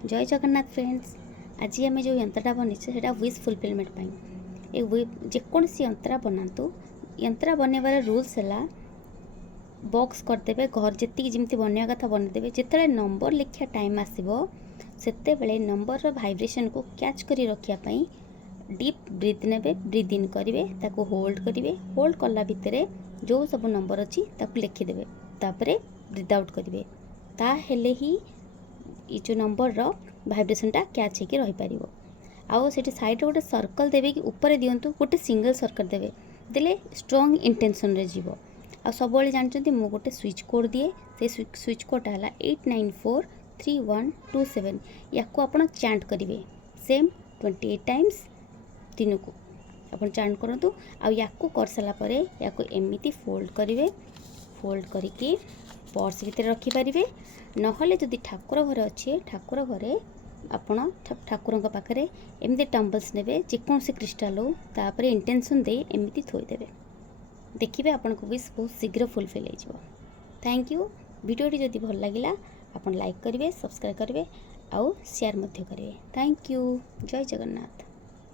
जय जगन्नाथ फ्रेंड्स। आज आम जो यंत्रटा बनीचे से विश फुलफिलमेंट ये जेकोसी यंत्रा बनातु यंत्रा बनवार रूल्स है बॉक्स करदे घर जी जमी बनवा कथा बनईदे जिते नंबर लिखा टाइम आसो से नंबर भाइब्रेशन को कैच कर रखापी डीप ब्रीथ ने ब्रीथ इन करेंगे ताको होल्ड करेंगे होल्ड कला भितर जो सब नंबर अच्छी लिखिदेवे तापर ब्रीथ आउट करेंगे ताहले ही ये जो नंबर रो भाइब्रेशन टा कैच होकर रही पार आउ से साइड गोटे सर्कल देवे कि ऊपर दिंतु गोटे सिंगल सर्कल देवे देले स्ट्रॉन्ग इंटेंशन रे जीवो आ सब जानते मु गोटे स्विच कोड दिए से स्विच कोडा है 89433127 या आप चैंट करेंगे सेम 28 टाइम्स दिन को आप चैंट करूँ आ कर सारापर या एमती फोल्ड करेंगे फोल्ड करके पर्स भितर रखिपारे नहले जदि ठाकुर घर अच्छे ठाकुर घरे आपण ठाकुर पाखे एमती टम्बल्स ने जेकोसी क्रिस्टाल हो तापर इंटेंशन दे एमती थोईदेवे देखिए आपन को विश बहुत शीघ्र फुलफिल हो। Thank you. वीडियोटी जदि भल लगिला आपन लाइक करेंगे सब्सक्राइब करेंगे आउ शेयर करेंगे। Thank you. जय जगन्नाथ।